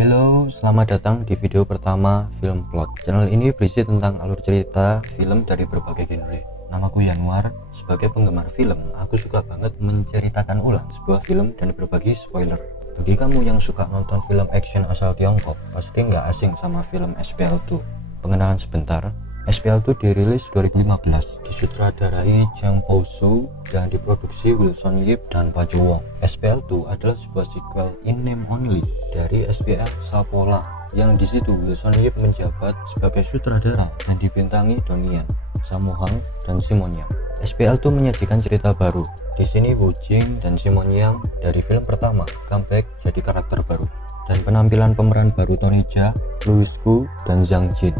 Halo, selamat datang di video pertama Film Plot. Channel ini berisi tentang alur cerita film dari berbagai genre. Namaku Yanuar. Sebagai penggemar film, aku suka banget menceritakan ulang sebuah film dan berbagi spoiler. Bagi kamu yang suka nonton film action asal Tiongkok, pasti nggak asing sama film SPL2. Pengenalan sebentar. SPL2 dirilis 2015, disutradarai Jang Po-soo dan diproduksi Wilson Yip dan Pak Jo Won. SPL2 adalah sebuah sequel in name only dari SPL Sapola, yang di situ Wilson Yip menjabat sebagai sutradara dan dibintangi Donnie Yen, Sammo Hung, dan Simon Yang. SPL2 menyajikan cerita baru. Di sini Woo Jing dan Simon Yang dari film pertama comeback jadi karakter baru, dan penampilan pemeran baru Tony Jaa, Louis Koo, dan Zhang Jin.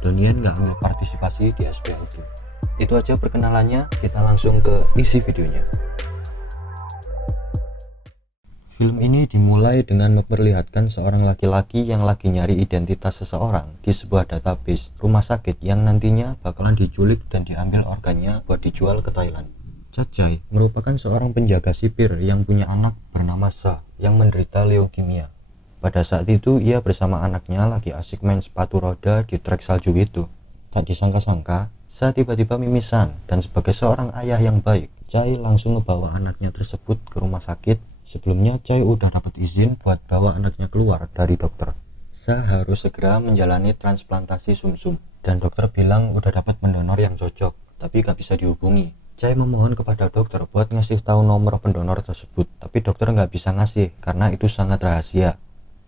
Donnie Yen nggak ambil partisipasi di SPL2. Itu aja perkenalannya, kita langsung ke isi videonya. Film ini dimulai dengan memperlihatkan seorang laki-laki yang lagi nyari identitas seseorang di sebuah database rumah sakit yang nantinya bakalan diculik dan diambil organnya buat dijual ke Thailand. Cacai merupakan seorang penjaga sipir yang punya anak bernama Sa yang menderita leukemia. Pada saat itu ia bersama anaknya lagi asik main sepatu roda di trek salju itu. Tak disangka-sangka, Sa tiba-tiba mimisan, dan sebagai seorang ayah yang baik, Cai langsung ngebawa anaknya tersebut ke rumah sakit. Sebelumnya Cai udah dapat izin buat bawa anaknya keluar dari dokter. Sa harus segera menjalani transplantasi sumsum, dan dokter bilang udah dapat pendonor yang cocok, tapi gak bisa dihubungi. Cai memohon kepada dokter buat ngasih tahu nomor pendonor tersebut, tapi dokter nggak bisa ngasih karena itu sangat rahasia.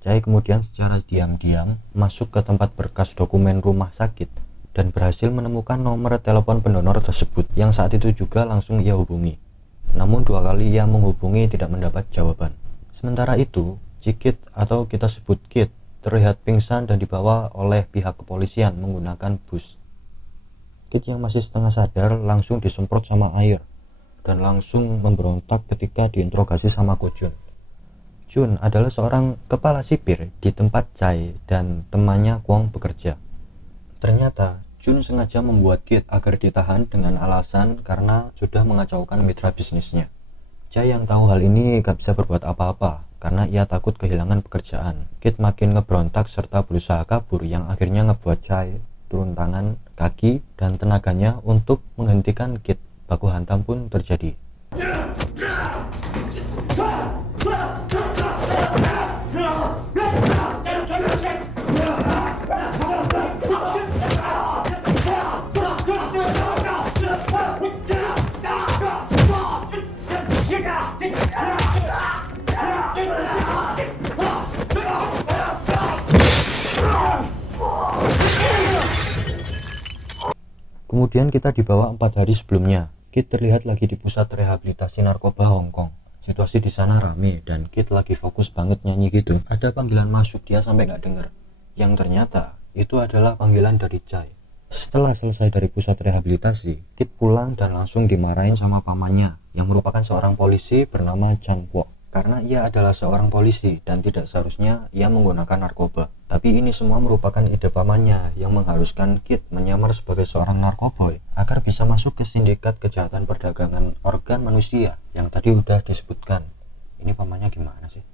Cai kemudian secara diam-diam masuk ke tempat berkas dokumen rumah sakit dan berhasil menemukan nomor telepon pendonor tersebut yang saat itu juga langsung ia hubungi. Namun 2 kali ia menghubungi tidak mendapat jawaban. Sementara itu, Cikit atau kita sebut Kit terlihat pingsan dan dibawa oleh pihak kepolisian menggunakan bus. Kit yang masih setengah sadar langsung disemprot sama air dan langsung memberontak ketika diinterogasi sama Ko Jun. Jun adalah seorang kepala sipir di tempat Cai dan temannya Kwon bekerja. Ternyata Jun sengaja membuat Kit agar ditahan dengan alasan karena sudah mengacaukan mitra bisnisnya. Cai yang tahu hal ini gak bisa berbuat apa-apa karena ia takut kehilangan pekerjaan. Kit makin ngeberontak serta berusaha kabur yang akhirnya ngebuat Cai turun tangan, kaki, dan tenaganya untuk menghentikan Kit. Baku hantam pun terjadi. Kemudian kita dibawa 4 hari sebelumnya. Kit terlihat lagi di pusat rehabilitasi narkoba Hong Kong. Situasi di sana rame dan Kit lagi fokus banget nyanyi gitu. Ada panggilan masuk, dia sampai nggak denger. Yang ternyata itu adalah panggilan dari Cai. Setelah selesai dari pusat rehabilitasi, Kit pulang dan langsung dimarahin sama pamannya yang merupakan seorang polisi bernama Chan Kwok. Karena ia adalah seorang polisi dan tidak seharusnya ia menggunakan narkoba. Tapi ini semua merupakan ide pamannya yang mengharuskan Kit menyamar sebagai seorang narkoboy agar bisa masuk ke sindikat kejahatan perdagangan organ manusia yang tadi udah disebutkan. Ini pamannya gimana sih?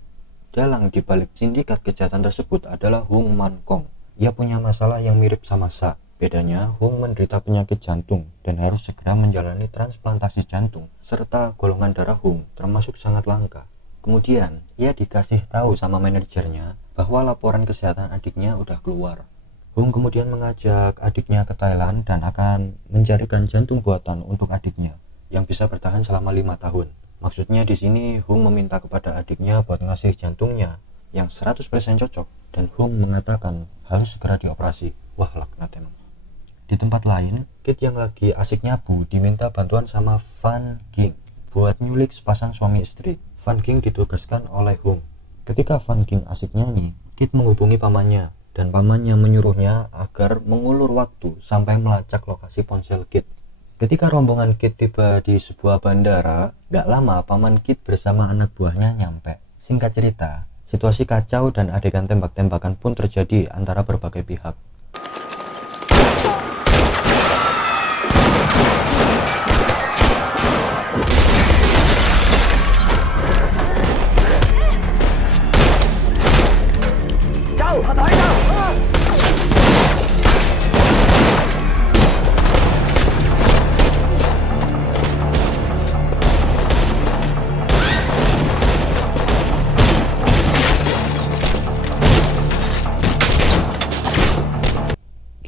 Dalang di balik sindikat kejahatan tersebut adalah Hung Man Kong. Ia punya masalah yang mirip sama Sa. Bedanya, Hung menderita penyakit jantung dan harus segera menjalani transplantasi jantung, serta golongan darah Hung termasuk sangat langka. Kemudian, ia dikasih tahu sama manajernya bahwa laporan kesehatan adiknya udah keluar. Hung kemudian mengajak adiknya ke Thailand dan akan mencarikan jantung buatan untuk adiknya yang bisa bertahan selama 5 tahun. Maksudnya di sini Hung meminta kepada adiknya buat ngasih jantungnya yang 100% cocok, dan Hung mengatakan harus segera dioperasi. Wah, laknat emang. Di tempat lain, Kit yang lagi asik nyabu diminta bantuan sama Van Ging buat nyulik sepasang suami istri. Van Ging ditugaskan oleh Hung. Ketika Van Ging asik nyanyi, Kit menghubungi pamannya dan pamannya menyuruhnya agar mengulur waktu sampai melacak lokasi ponsel Kit. Ketika rombongan Kit tiba di sebuah bandara, gak lama paman Kit bersama anak buahnya nyampe. Singkat cerita, situasi kacau dan adegan tembak-tembakan pun terjadi antara berbagai pihak.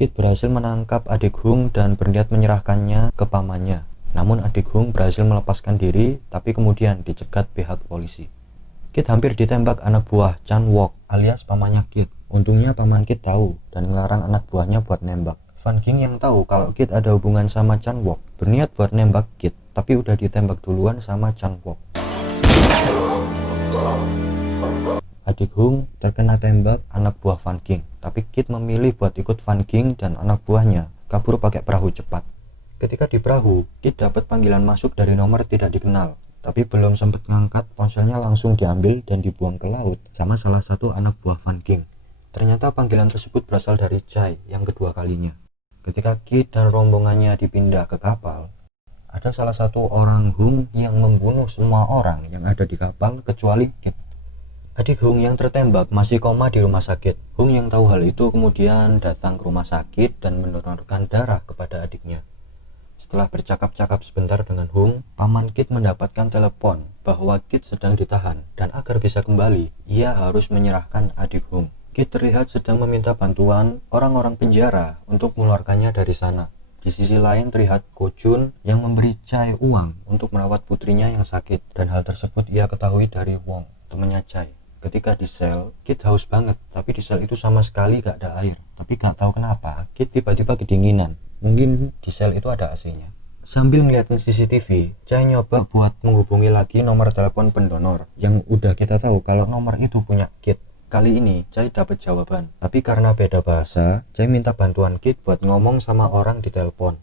Kit berhasil menangkap adik Hung dan berniat menyerahkannya ke pamannya. Namun adik Hung berhasil melepaskan diri, tapi kemudian dicegat pihak polisi. Kit hampir ditembak anak buah Chan Wook alias pamannya Kit. Untungnya paman Kit tahu dan melarang anak buahnya buat nembak. Van Ging yang tahu kalau Kit ada hubungan sama Chan Wook berniat buat nembak Kit, tapi udah ditembak duluan sama Chan Wook. Adik Hung terkena tembak anak buah Van Ging, tapi Kit memilih buat ikut Van Ging dan anak buahnya kabur pakai perahu cepat. Ketika di perahu, Kit dapat panggilan masuk dari nomor tidak dikenal, tapi belum sempat ngangkat, ponselnya langsung diambil dan dibuang ke laut sama salah satu anak buah Van Ging. Ternyata panggilan tersebut berasal dari Chai yang kedua kalinya. Ketika Kit dan rombongannya dipindah ke kapal, ada salah satu orang Hung yang membunuh semua orang yang ada di kapal kecuali Kit. Adik Hung yang tertembak masih koma di rumah sakit. Hung yang tahu hal itu kemudian datang ke rumah sakit dan mendonorkan darah kepada adiknya. Setelah bercakap-cakap sebentar dengan Hung, paman Kit mendapatkan telepon bahwa Kit sedang ditahan dan agar bisa kembali, ia harus menyerahkan adik Hung. Kit terlihat sedang meminta bantuan orang-orang penjara untuk mengeluarkannya dari sana. Di sisi lain terlihat Ko Jun yang memberi Chai uang untuk merawat putrinya yang sakit, dan hal tersebut ia ketahui dari Wong, temannya Chai. Ketika di sel, Kit haus banget, tapi di sel itu sama sekali gak ada air. Tapi gak tahu kenapa, Kit tiba-tiba kedinginan. Mungkin di sel itu ada AC-nya. Sambil ngeliatin CCTV, Chai nyoba buat menghubungi lagi nomor telepon pendonor yang udah kita tahu kalau nomor itu punya Kit. Kali ini Chai dapat jawaban, tapi karena beda bahasa, Chai minta bantuan Kit buat ngomong sama orang di telepon.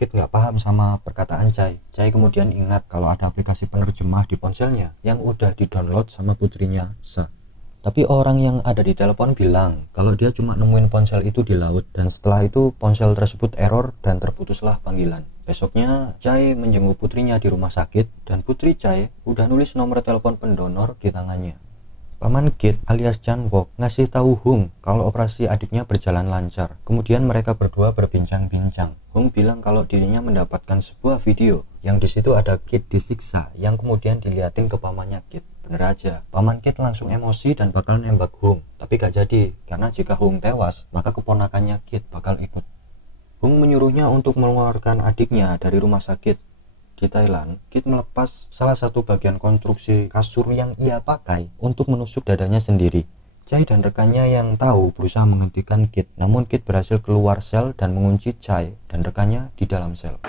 Kit nggak paham sama perkataan Chai. Chai kemudian ingat kalau ada aplikasi penerjemah di ponselnya yang udah di-download sama putrinya Sa. Tapi orang yang ada di telepon bilang kalau dia cuma nemuin ponsel itu di laut, dan setelah itu ponsel tersebut error dan terputuslah panggilan. Besoknya Chai menjenguk putrinya di rumah sakit, dan putri Chai udah nulis nomor telepon pendonor di tangannya. Paman Kit alias Chan Wook ngasih tahu Hung kalau operasi adiknya berjalan lancar. Kemudian mereka berdua berbincang-bincang. Hung bilang kalau dirinya mendapatkan sebuah video yang di situ ada Kit disiksa, yang kemudian diliatin ke pamannya Kit. Bener aja, paman Kit langsung emosi dan bakal nembak Hung. Tapi gak jadi, karena jika Hung tewas, maka keponakannya Kit bakal ikut. Hung menyuruhnya untuk mengeluarkan adiknya dari rumah sakit. Di Thailand, Kit melepas salah satu bagian konstruksi kasur yang ia pakai untuk menusuk dadanya sendiri. Chai dan rekannya yang tahu berusaha menghentikan Kit, namun Kit berhasil keluar sel dan mengunci Chai dan rekannya di dalam sel.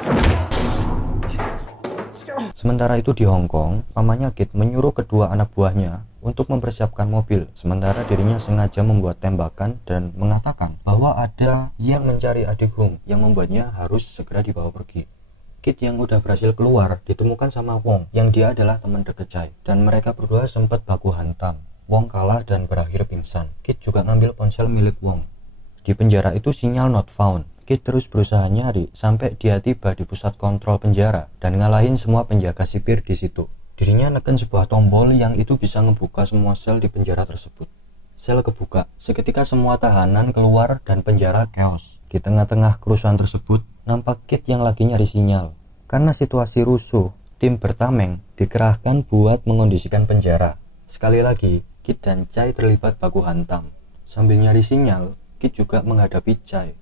Sementara itu di Hong Kong, pamannya Kit menyuruh kedua anak buahnya untuk mempersiapkan mobil, sementara dirinya sengaja membuat tembakan dan mengatakan bahwa ada yang mencari adik Hung yang membuatnya harus segera dibawa pergi. Kit yang udah berhasil keluar ditemukan sama Wong yang dia adalah teman deket Chai, dan mereka berdua sempat baku hantam. Wong kalah dan berakhir pingsan. Kit juga ngambil ponsel milik Wong. Di penjara itu sinyal not found. Kit terus berusaha nyari sampai dia tiba di pusat kontrol penjara dan ngalahin semua penjaga sipir di situ. Dirinya neken sebuah tombol yang itu bisa ngebuka semua sel di penjara tersebut. Sel kebuka, seketika semua tahanan keluar dan penjara chaos. Di tengah-tengah kerusuhan tersebut, nampak Kit yang lagi nyari sinyal. Karena situasi rusuh, tim bertameng dikerahkan buat mengondisikan penjara. Sekali lagi, Kit dan Chai terlibat baku hantam. Sambil nyari sinyal, Kit juga menghadapi Chai.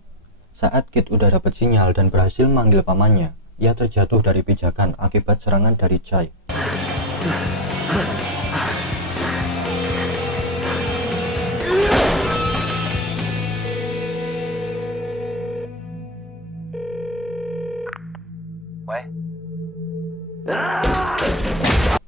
Saat Kit udah dapat sinyal dan berhasil manggil pamannya, ia terjatuh dari pijakan akibat serangan dari Chai.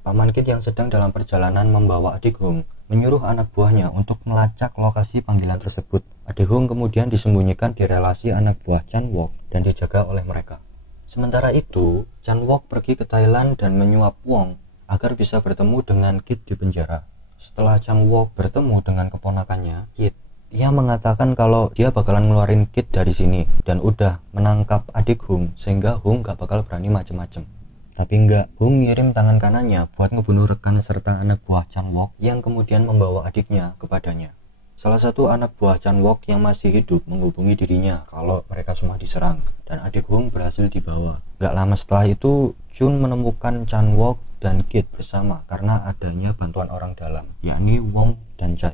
Paman Kit yang sedang dalam perjalanan membawa adik Hung menyuruh anak buahnya untuk melacak lokasi panggilan tersebut. Adik Hung kemudian disembunyikan di relasi anak buah Chan Wook dan dijaga oleh mereka. Sementara itu, Chan Wook pergi ke Thailand dan menyuap Wong agar bisa bertemu dengan Kit di penjara. Setelah Chan Wook bertemu dengan keponakannya, Kit, ia mengatakan kalau dia bakalan ngeluarin Kit dari sini dan udah menangkap adik Hung sehingga Hung gak bakal berani macem-macem. Tapi enggak, Hung ngirim tangan kanannya buat ngebunuh rekan serta anak buah Chan Wook yang kemudian membawa adiknya kepadanya. Salah satu anak buah Chan Wook yang masih hidup menghubungi dirinya kalau mereka semua diserang dan adik Hung berhasil dibawa. Gak lama setelah itu, Jun menemukan Chan Wook dan Kit bersama karena adanya bantuan orang dalam, yakni Wong dan Chai.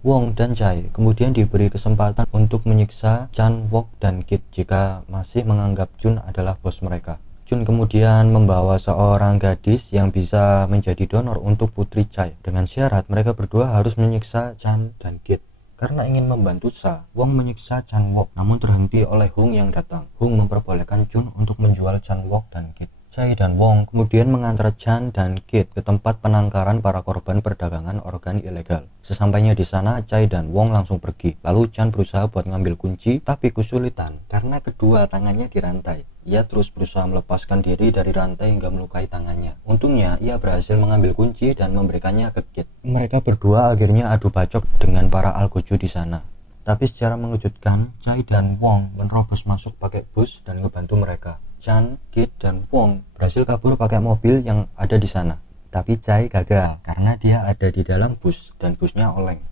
Wong dan Chai kemudian diberi kesempatan untuk menyiksa Chan Wook dan Kit jika masih menganggap Jun adalah bos mereka. Jun kemudian membawa seorang gadis yang bisa menjadi donor untuk putri Chai dengan syarat mereka berdua harus menyiksa Chan dan Kit. Karena ingin membantu Sa, Wong menyiksa Chan Wook namun terhenti oleh Hung yang datang. Hung memperbolehkan Jun untuk menjual Chan Wook dan Kit. Chai dan Wong kemudian mengantar Chan dan Kit ke tempat penangkaran para korban perdagangan organ ilegal. Sesampainya di sana, Chai dan Wong langsung pergi. Lalu Chan berusaha buat ngambil kunci, tapi kesulitan karena kedua tangannya dirantai. Ia terus berusaha melepaskan diri dari rantai hingga melukai tangannya. Untungnya, ia berhasil mengambil kunci dan memberikannya ke Kit. Mereka berdua akhirnya adu bacok dengan para algojo di sana. Tapi secara mengejutkan, Chai dan Wong menerobos masuk pakai bus dan ngebantu mereka. Chan, Kit, dan Wong berhasil kabur pakai mobil yang ada di sana. Tapi Chai gagal karena dia ada di dalam bus dan busnya oleng.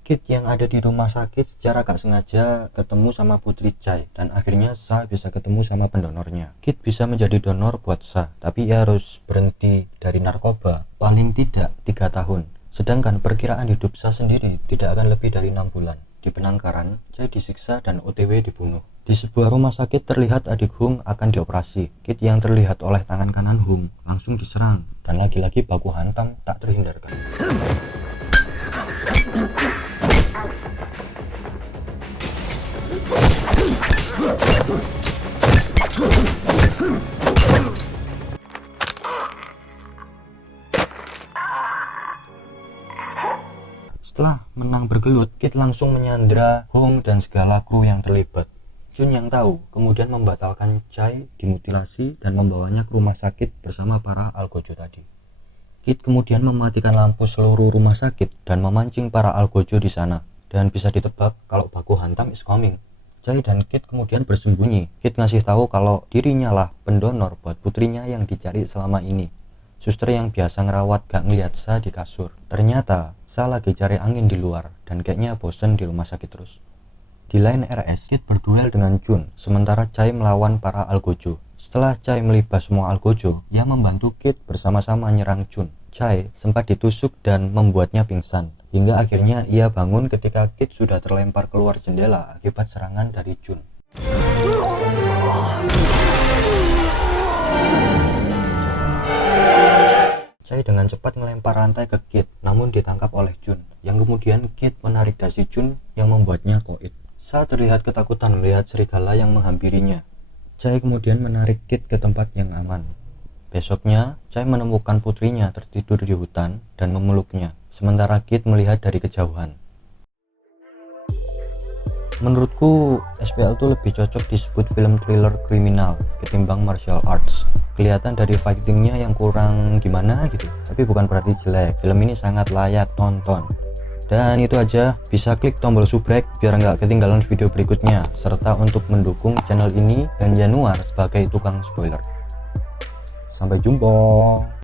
Kit yang ada di rumah sakit secara gak sengaja ketemu sama putri Chai dan akhirnya Sa bisa ketemu sama pendonornya. Kit bisa menjadi donor buat Sa, tapi ia harus berhenti dari narkoba paling tidak 3 tahun. Sedangkan perkiraan hidup Sa sendiri tidak akan lebih dari 6 bulan. Di penangkaran, Chai disiksa dan OTW dibunuh. Di sebuah rumah sakit terlihat adik Hung akan dioperasi. Kit yang terlihat oleh tangan kanan Hung langsung diserang dan lagi-lagi baku hantam tak terhindarkan. Setelah menang bergelut, Kit langsung menyandra Hung dan segala kru yang terlibat. Jun yang tahu kemudian membatalkan Chai dimutilasi dan membawanya ke rumah sakit bersama para algojo tadi. Kit kemudian mematikan lampu seluruh rumah sakit dan memancing para algojo di sana. Dan bisa ditebak kalau baku hantam is coming. Chai dan Kit kemudian bersembunyi. Kit ngasih tahu kalau dirinya lah pendonor buat putrinya yang dicari selama ini. Suster yang biasa ngerawat gak ngeliat Sa di kasur. Ternyata Sa lagi cari angin di luar dan kayaknya bosen di rumah sakit terus. Di line RS, Kit berduel dengan Jun, sementara Chai melawan para algojo. Setelah Chai melibas semua algojo, ia membantu Kit bersama-sama menyerang Jun. Chai sempat ditusuk dan membuatnya pingsan, hingga akhirnya ia bangun ketika Kit sudah terlempar keluar jendela akibat serangan dari Jun. Chai dengan cepat melempar rantai ke Kit, namun ditangkap oleh Jun, yang kemudian Kit menarik dasi Jun yang membuatnya koit. Sa terlihat ketakutan melihat serigala yang menghampirinya. Chai kemudian menarik Kit ke tempat yang aman. Besoknya, Chai menemukan putrinya tertidur di hutan dan memeluknya, sementara Kit melihat dari kejauhan. Menurutku, SPL tuh lebih cocok disebut film thriller kriminal ketimbang martial arts. Kelihatan dari fightingnya yang kurang gimana gitu, tapi bukan berarti jelek. Film ini sangat layak tonton. Dan itu aja, bisa klik tombol subscribe biar nggak ketinggalan video berikutnya, serta untuk mendukung channel ini dan Januar sebagai tukang spoiler. Sampai jumpa.